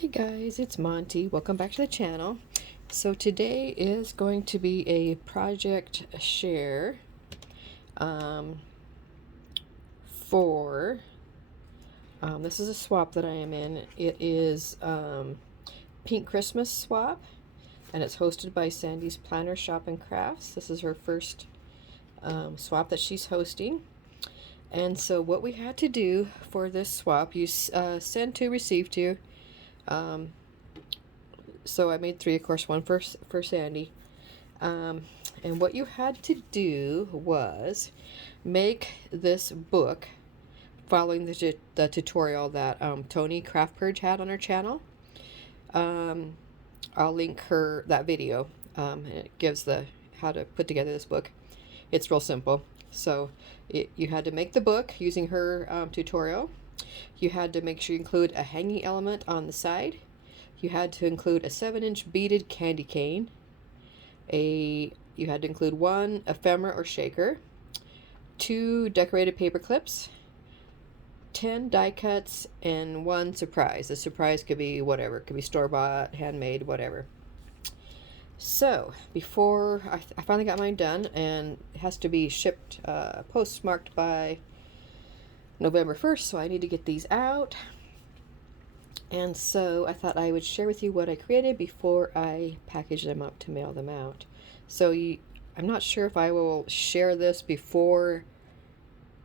Hi guys, it's Monty. Welcome back to the channel. So today is going to be a project share for this is a swap that I am in. It is Pink Christmas swap, and it's hosted by Sandy's Planner Shop and Crafts. This is her first swap that she's hosting. And so what we had to do for this swap, you send to, receive to. So I made three, of course, one for Sandy. And what you had to do was make this book following the tutorial that Toni Craft Purge had on her channel. I'll link that video. It gives how to put together this book. It's real simple. So you had to make the book using her tutorial. You had to make sure you include a hanging element on the side. You had to include a 7-inch beaded candy cane. You had to include one ephemera or shaker, 2 decorated paper clips, 10 die cuts, and 1 surprise. The surprise could be whatever. It could be store-bought, handmade, whatever. So before I finally got mine done, and it has to be shipped, postmarked by November 1st, so I need to get these out. And so I thought I would share with you what I created before I package them up to mail them out. So I'm not sure if I will share this before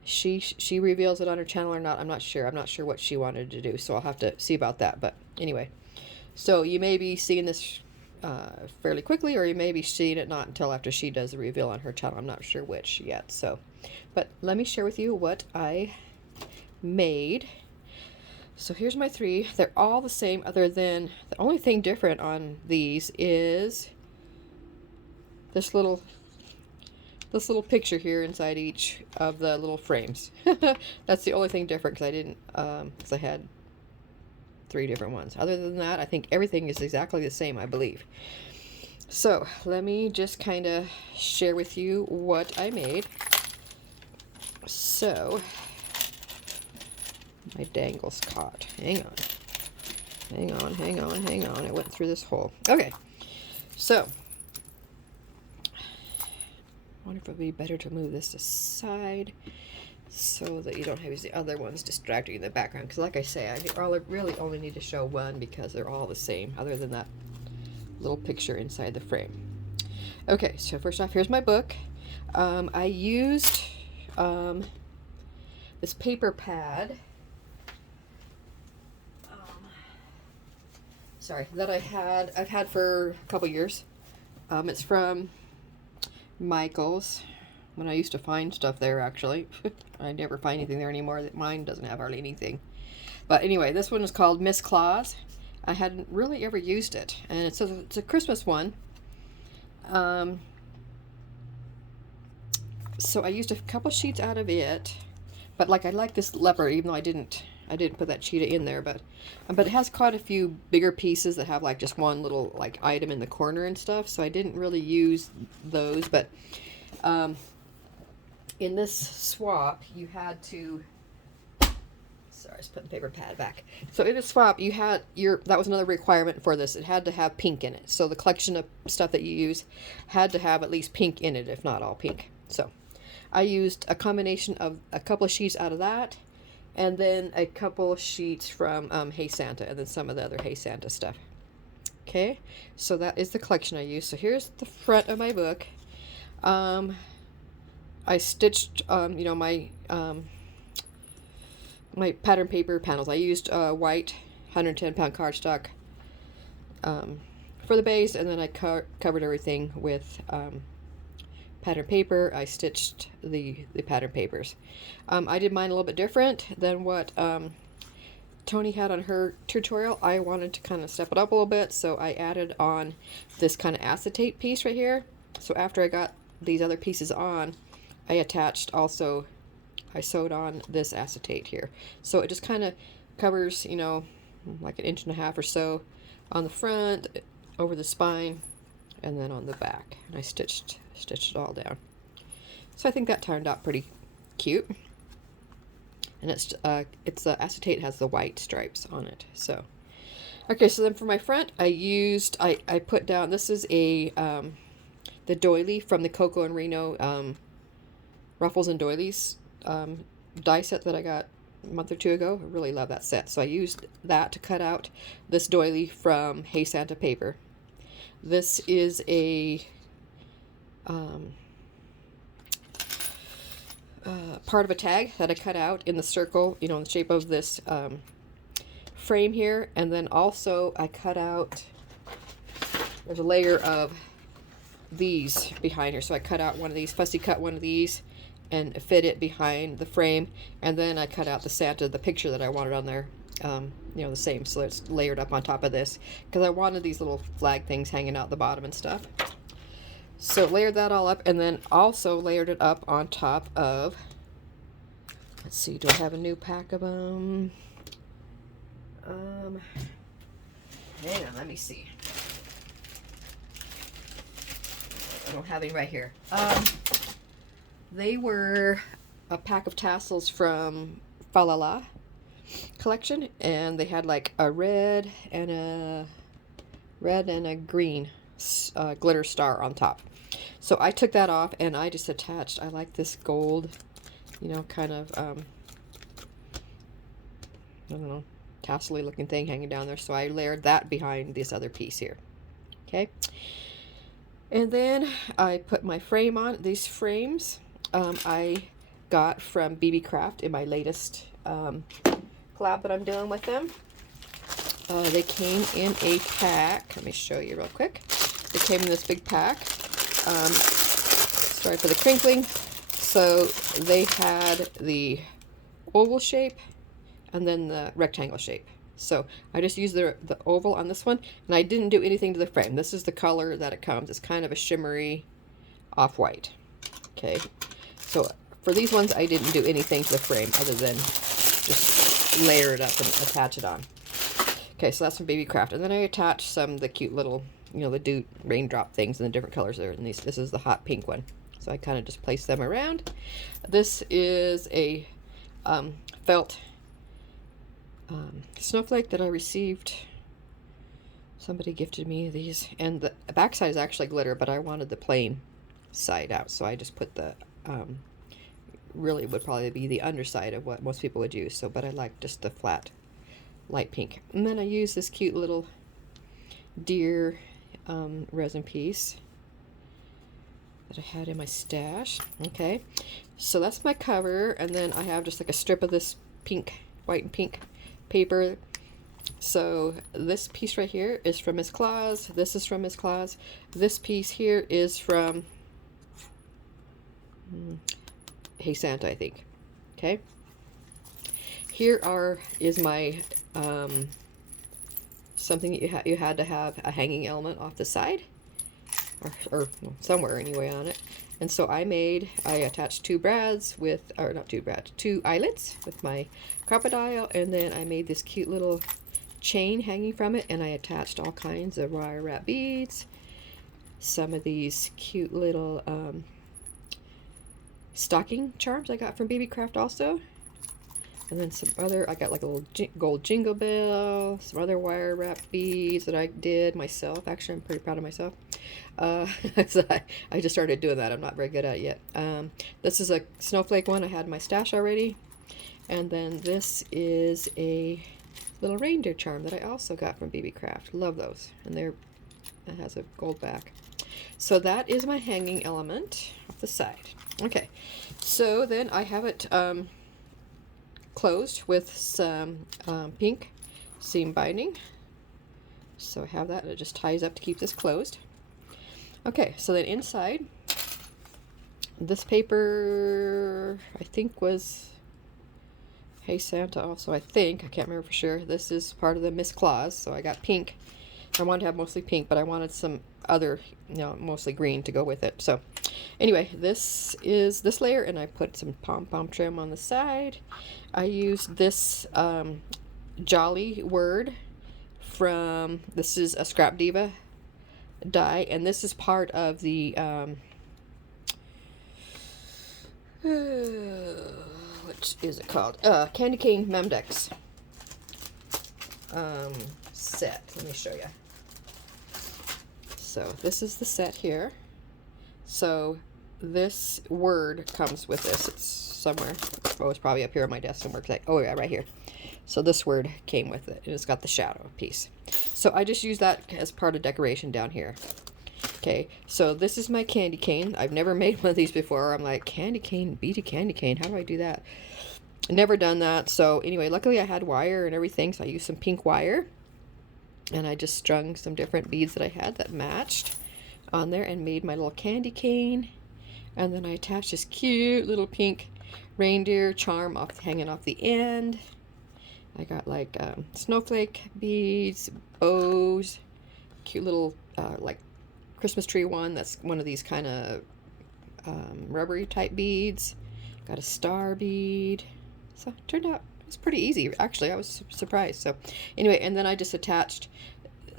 she reveals it on her channel or not. I'm not sure. I'm not sure what she wanted to do, so I'll have to see about that. But anyway, so you may be seeing this fairly quickly, or you may be seeing it not until after she does the reveal on her channel. I'm not sure which yet. So, but let me share with you what I made. So here's my 3. They're all the same, other than the only thing different on these is this little picture here inside each of the little frames. That's the only thing different, because I had 3 different ones. Other than that, I think everything is exactly the same, I believe. So let me just kind of share with you what I made. So my dangle's caught. Hang on. It went through this hole. Okay. So I wonder if it would be better to move this aside so that you don't have the other ones distracting you in the background. Because like I say, I really only need to show one because they're all the same, other than that little picture inside the frame. Okay, so first off, here's my book. I used this paper pad. That I've had for a couple years. It's from Michael's, when I used to find stuff there, actually. I never find anything there anymore. Mine doesn't have hardly anything. But anyway, this one is called Miss Claus. I hadn't really ever used it, and it's a Christmas one. So I used a couple sheets out of it, but I like this leopard, even though I didn't put that cheetah in there, but it has quite a few bigger pieces that have just one little item in the corner and stuff, so I didn't really use those. But in this swap, you had to, sorry, I was putting the paper pad back. So in a swap, that was another requirement for this. It had to have pink in it. So the collection of stuff that you use had to have at least pink in it, if not all pink. So I used a combination of a couple of sheets out of that, and then a couple of sheets from Hey Santa, and then some of the other Hey Santa stuff. Okay, so that is the collection I used. So here's the front of my book. I stitched, my pattern paper panels. I used white 110-pound cardstock for the base, and then I covered everything with pattern paper. I stitched the pattern papers. I did mine a little bit different than what Toni had on her tutorial. I wanted to kind of step it up a little bit, so I added on this kind of acetate piece right here. So after I got these other pieces on, I sewed on this acetate here. So it just kind of covers, like 1.5 inches or so on the front, over the spine, and then on the back. And I stitched it all down. So I think that turned out pretty cute. And it's acetate has the white stripes on it. So Okay, so then for my front, I put down, this is a, the doily from the Coco and Reno, Ruffles and Doilies, die set that I got a month or two ago. I really love that set. So I used that to cut out this doily from Hey Santa paper. This is a, part of a tag that I cut out in the circle, you know, in the shape of this, frame here. And then also I cut out, there's a layer of these behind here, so I cut out one of these, fussy cut one of these and fit it behind the frame, and then I cut out the Santa, the picture that I wanted on there, you know, the same, so it's layered up on top of this because I wanted these little flag things hanging out the bottom and stuff. So layered that all up, and then also layered it up on top of, let's see, do I have a new pack of them? Hang on, let me see. I don't have any right here. They were a pack of tassels from Falala collection, and they had like a red and a green glitter star on top. So I took that off and I just attached, I like this gold, you know, kind of, I don't know, tassel-y looking thing hanging down there. So I layered that behind this other piece here. Okay. And then I put my frame on. These frames I got from Beebeecraft in my latest collab that I'm doing with them. They came in a pack. Let me show you real quick. They came in this big pack. Sorry for the crinkling. So they had the oval shape and then the rectangle shape. So I just used the oval on this one, and I didn't do anything to the frame. This is the color that it comes. It's kind of a shimmery off-white. Okay, so for these ones, I didn't do anything to the frame other than just layer it up and attach it on. Okay, so that's from Beebeecraft. And then I attached some of the cute little, you know, the raindrop things in the different colors there. And this is the hot pink one. So I kind of just placed them around. This is a felt snowflake that I received. Somebody gifted me these, and the back side is actually glitter, but I wanted the plain side out, so I just put the really would probably be the underside of what most people would use. So, but I like just the flat light pink. And then I use this cute little deer resin piece that I had in my stash. Okay, so that's my cover, and then I have just like a strip of this pink, white and pink paper. So this piece right here is from Miss Claus. This is from Miss Claus. This piece here is from Hey Santa, I think. Okay. Here is my something that you had to have a hanging element off the side, or somewhere anyway on it. And so I attached two brads with, or not two brads, two eyelets with my crocodile, and then I made this cute little chain hanging from it, and I attached all kinds of wire wrap beads, some of these cute little stocking charms I got from Beebeecraft also, and then some other, I got like a little gold jingle bell, some other wire wrap beads that I did myself. Actually, I'm pretty proud of myself. So I just started doing that. I'm not very good at it yet. This is a snowflake one. I had in my stash already. And then this is a little reindeer charm that I also got from Beebeecraft. Love those. And it has a gold back. So that is my hanging element off the side. Okay. So then I have it closed with some pink seam binding. So I have that, and it just ties up to keep this closed. Okay, so then inside, this paper, I think was Hey Santa also, I think. I can't remember for sure. This is part of the Miss Claus, so I got pink. I wanted to have mostly pink, but I wanted some other, you know, mostly green to go with it. So anyway, this is this layer, and I put some pom-pom trim on the side. I used this Jolly Word from, this is a Scrap Diva die, and this is part of the what is it called? Candy Cane memdex set. Let me show you. So this is the set here. So this word comes with this. It's somewhere. Oh, it's probably up here on my desk somewhere. Oh yeah, right here. So this word came with it, and it's got the shadow piece. So I just use that as part of decoration down here. Okay, so this is my candy cane. I've never made one of these before. I'm like, candy cane, bead a candy cane. How do I do that? Never done that. So anyway, luckily I had wire and everything, so I used some pink wire. And I just strung some different beads that I had that matched on there and made my little candy cane. And then I attached this cute little pink reindeer charm hanging off the end. I got like snowflake beads, bows, cute little like Christmas tree one. That's one of these kind of rubbery type beads. Got a star bead. So it turned out it was pretty easy. Actually, I was surprised. So anyway, and then I just attached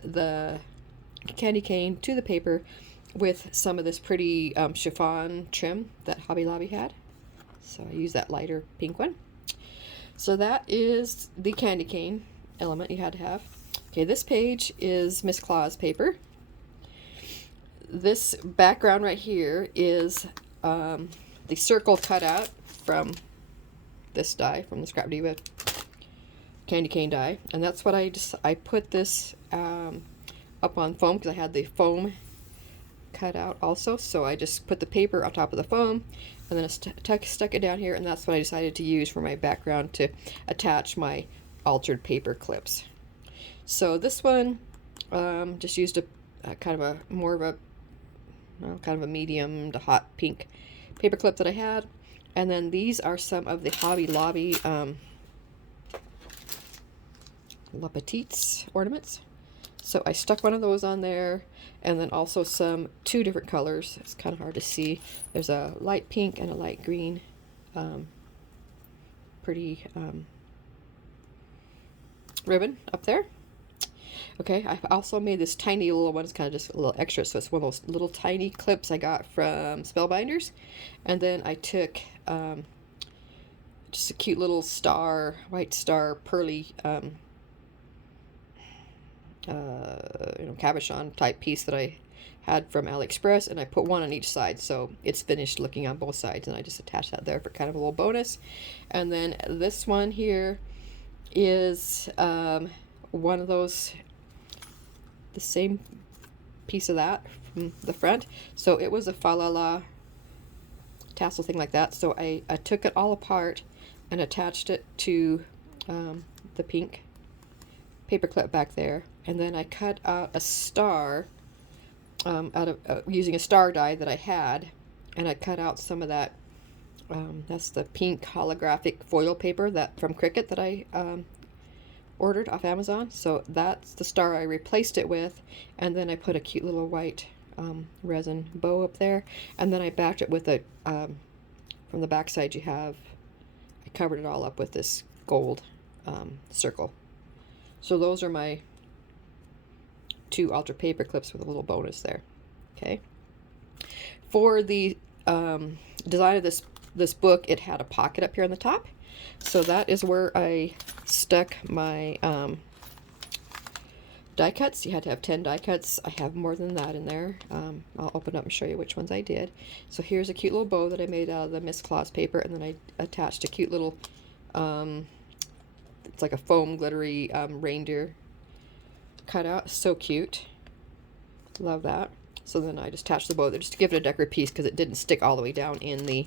the candy cane to the paper with some of this pretty chiffon trim that Hobby Lobby had. So I used that lighter pink one. So that is the candy cane element you had to have. Okay, this page is Miss Claus paper. This background right here is the circle cut out from this die, from the Scrap Diva candy cane die. And that's what I put this up on foam because I had the foam cut out also. So I just put the paper on top of the foam and then I stuck it down here, and that's what I decided to use for my background to attach my altered paper clips. So this one just used a kind of a more of a kind of a medium to hot pink paper clip that I had, and then these are some of the Hobby Lobby La Petites ornaments. So I stuck one of those on there, and then also two different colors. It's kind of hard to see. There's a light pink and a light green. Pretty ribbon up there. Okay, I also made this tiny little one. It's kind of just a little extra. So it's one of those little tiny clips I got from Spellbinders. And then I took just a cute little star, white star, pearly cabochon type piece that I had from AliExpress, and I put one on each side, so it's finished looking on both sides, and I just attached that there for kind of a little bonus. And then this one here is one of those, the same piece of that from the front. So it was a fa la la tassel thing like that. So I took it all apart and attached it to the pink paper clip back there, and then I cut out a star out of using a star die that I had, and I cut out some of that. That's the pink holographic foil paper that from Cricut that I ordered off Amazon. So that's the star I replaced it with, and then I put a cute little white resin bow up there, and then I backed it with a from the back side I covered it all up with this gold circle. So those are my two Ultra paper clips with a little bonus there. Okay. For the design of this book, it had a pocket up here on the top. So that is where I stuck my die cuts. You had to have 10 die cuts. I have more than that in there. I'll open up and show you which ones I did. So here's a cute little bow that I made out of the Miss Claus paper, and then I attached a cute little it's like a foam glittery reindeer cutout. So cute. Love that. So then I just attached the bow there just to give it a decorative piece because it didn't stick all the way down in the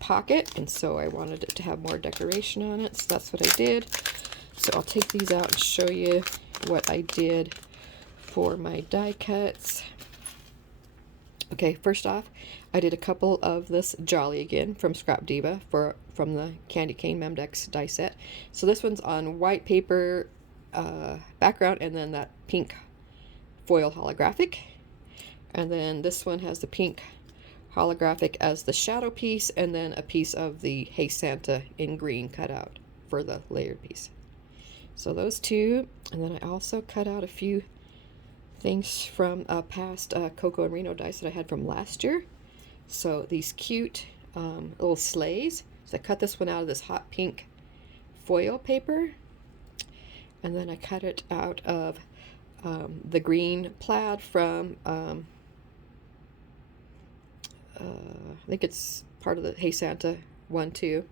pocket, and so I wanted it to have more decoration on it, so that's what I did. So I'll take these out and show you what I did for my die cuts. Okay, first off, I did a couple of this Jolly again from Scrap Diva from the Candy Cane Memdex die set. So this one's on white paper background, and then that pink foil holographic. And then this one has the pink holographic as the shadow piece, and then a piece of the Hey Santa in green cut out for the layered piece. So those two, and then I also cut out a few things from past Coco and Reno dice that I had from last year. So these cute little sleighs. So I cut this one out of this hot pink foil paper, And then I cut it out of the green plaid from, I think it's part of the Hey Santa one too.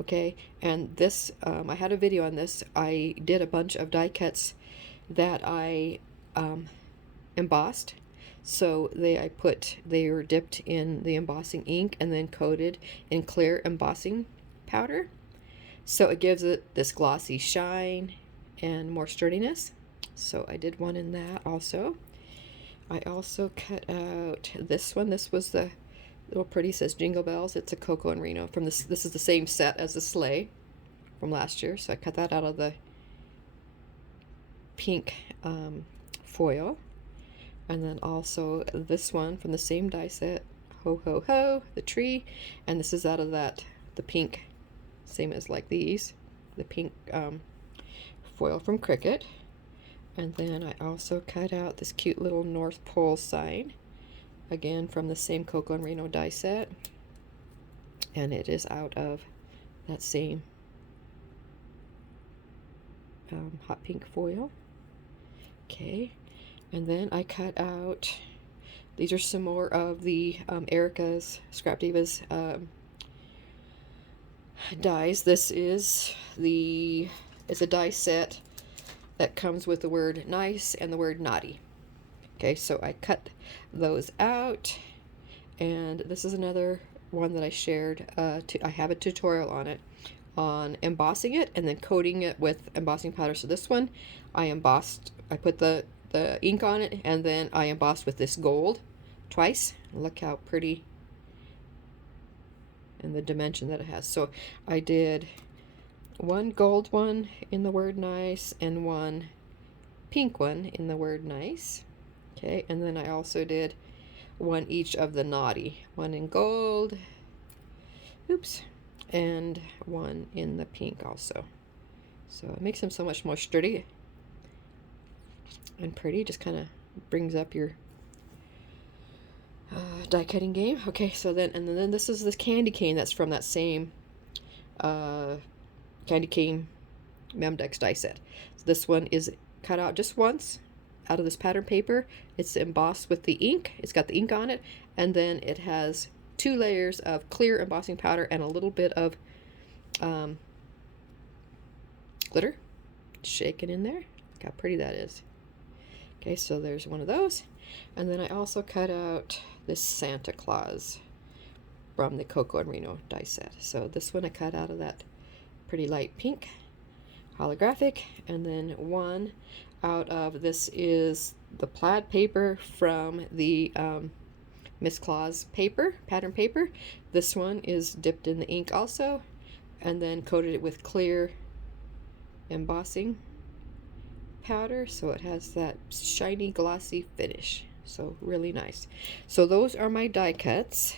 Okay, and this, I had a video on this. I did a bunch of die cuts that I embossed. So they were dipped in the embossing ink and then coated in clear embossing powder. So it gives it this glossy shine and more sturdiness. So I did one in that also. I also cut out this one. This was the little pretty, says Jingle Bells. It's a Coco and Reno from this. This is the same set as the sleigh from last year. So I cut that out of the pink foil. And then also this one from the same die set, Ho Ho Ho, the tree. And this is out of that, the pink, same as like these, the pink foil from Cricut. And then I also cut out this cute little North Pole sign, again from the same Coco and Reno die set. And it is out of that same hot pink foil. Okay. And then I cut out, these are some more of the Erica's Scrap Divas dies. This is it's a die set that comes with the word nice and the word naughty. Okay, so I cut those out, and this is another one that I shared. I have a tutorial on it, on embossing it and then coating it with embossing powder. So this one I embossed, I put the ink on it, and then I embossed with this gold twice. Look how pretty and the dimension that it has. So I did one gold one in the word nice and one pink one in the word nice. Okay, and then I also did one each of the naughty, one in gold, oops, and one in the pink also. So it makes them so much more sturdy and pretty. Just kind of brings up your die cutting game. Okay, so then, and then this is this candy cane that's from that same candy cane memdex die set. So this one is cut out just once out of this pattern paper. It's embossed with the ink. It's got the ink on it, and then it has 2 layers of clear embossing powder and a little bit of glitter shaken in there. Look how pretty that is. Okay, so there's one of those. And then I also cut out this Santa Claus from the Coco and Reno die set. So this one I cut out of that pretty light pink holographic, and then one out of, this is the plaid paper from the Miss Claus paper, pattern paper. This one is dipped in the ink also, and then coated it with clear embossing powder, so it has that shiny glossy finish. So really nice. So those are my die cuts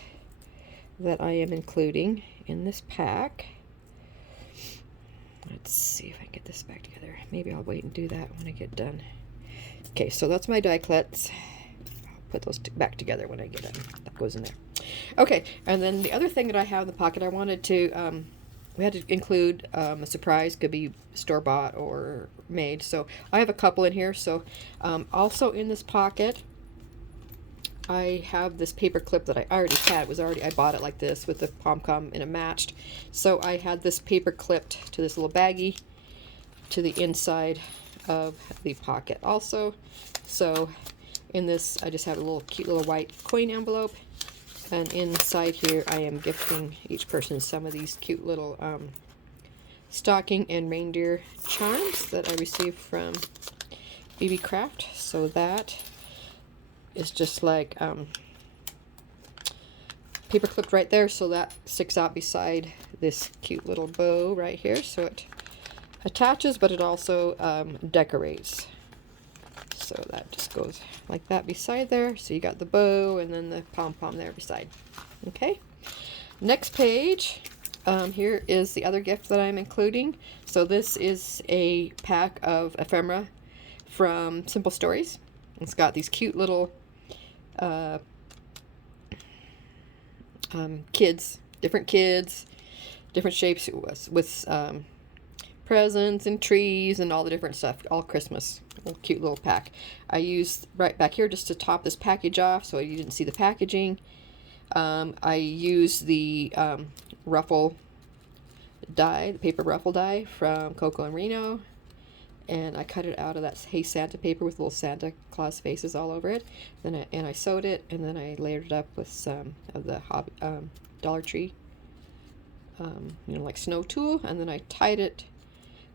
that I am including in this pack. Let's see if I can get this back together. Maybe I'll wait and do that when I get done. Okay, so that's my die cuts. I'll put those back together when I get done. That goes in there. Okay, and then the other thing that I have in the pocket, I wanted to we had to include a surprise. Could be store-bought or made. So I have a couple in here. So also in this pocket, I have this paper clip that I already had. It was already, I bought it like this with the pom-pom and it matched. So I had this paper clipped to this little baggie to the inside of the pocket also. So in this, I just have a little cute little white coin envelope. And inside here, I am gifting each person some of these cute little stocking and reindeer charms that I received from Beebeecraft. So that is just like paper clipped right there, so that sticks out beside this cute little bow right here. So it attaches, but it also decorates. So that just goes like that beside there. So you got the bow and then the pom-pom there beside. Okay. Next page. Here is the other gift that I'm including. So this is a pack of ephemera from Simple Stories. It's got these cute little kids, different shapes with presents and trees and all the different stuff, all Christmas. A cute little pack. I used right back here just to top this package off so you didn't see the packaging. I used the ruffle die, the paper ruffle die from Coco and Reno, and I cut it out of that Hey Santa paper with little Santa Claus faces all over it. Then I sewed it, and then I layered it up with some of the Dollar Tree, like snow tulle, and then I tied it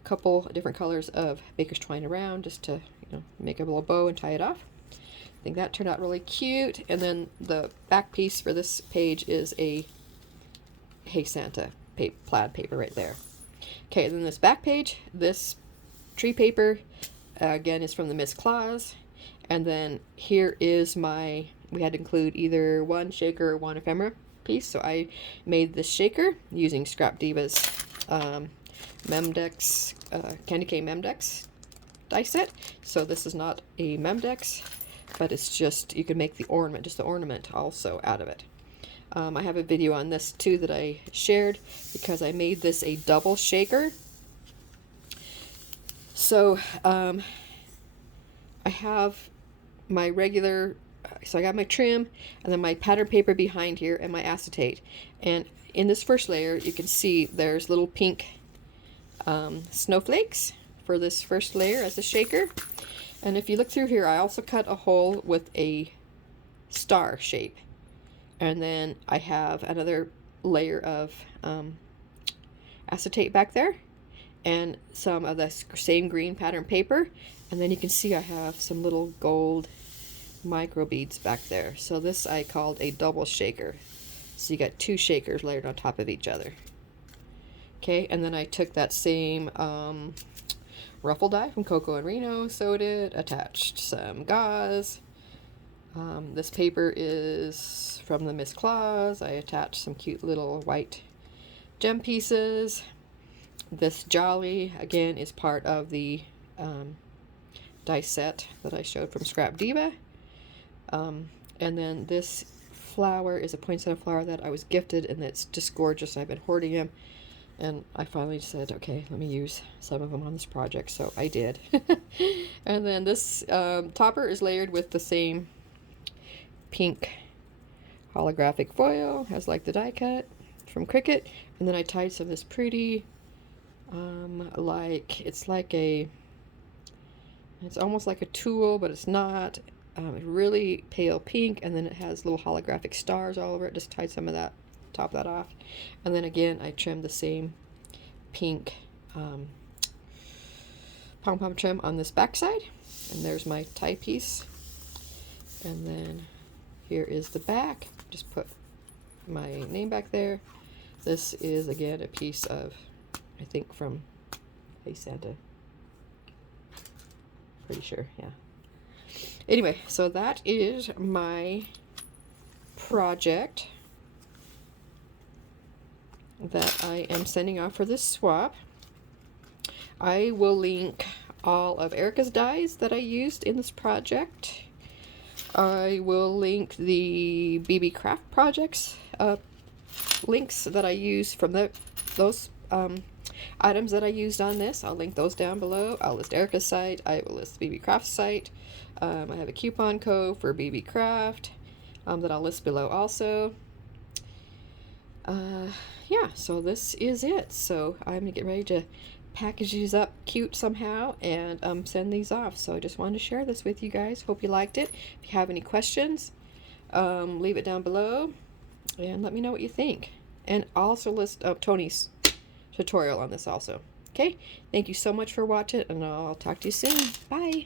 a couple different colors of baker's twine around just to make a little bow and tie it off. I think that turned out really cute. And then the back piece for this page is a Hey Santa plaid paper right there. Okay, and then this back page, this tree paper, again, is from the Miss Claus. And then here is we had to include either one shaker or one ephemera piece. So I made this shaker using Scrap Diva's memdex, candy cane memdex die set. So this is not a memdex, but it's just, you can make the ornament, just the ornament also out of it. I have a video on this too that I shared because I made this a double shaker. So I have my regular, so I got my trim and then my pattern paper behind here and my acetate. And in this first layer you can see there's little pink snowflakes for this first layer as a shaker. And if you look through here, I also cut a hole with a star shape. And then I have another layer of acetate back there and some of the same green pattern paper. And then you can see I have some little gold micro beads back there. So this I called a double shaker. So you got two shakers layered on top of each other. Okay, and then I took that same ruffle die from Coco and Reno, sewed it, attached some gauze. This paper is from the Miss Claus. I attached some cute little white gem pieces. This jolly, again, is part of the die set that I showed from Scrap Diva. And then this flower is a poinsettia flower that I was gifted, and it's just gorgeous. I've been hoarding them. And I finally said, okay, let me use some of them on this project. So I did. And then this topper is layered with the same pink holographic foil, has like the die cut from Cricut. And then I tied some of this pretty, it's almost like a tulle, but it's not. Really pale pink, and then it has little holographic stars all over it. Just tied some of that, top that off. And then again I trimmed the same pink pom-pom trim on this back side, and there's my tie piece. And then here is the back. Just put my name back there. This is again a piece of, I think, from Hey Santa, pretty sure, yeah. Anyway, so that is my project that I am sending off for this swap. I will link all of Erica's dies that I used in this project. I will link the Beebeecraft projects links that I used from those items that I used on this. I'll link those down below. I'll list Erica's site. I will list Beebeecraft's site. I have a coupon code for Beebeecraft that I'll list below also. Yeah, so this is it. So I'm gonna get ready to package these up cute somehow and send these off. So I just wanted to share this with you guys. Hope you liked it. If you have any questions, leave it down below and let me know what you think. And I'll also list Tonis' tutorial on this also. Okay, thank you so much for watching, and I'll talk to you soon. Bye.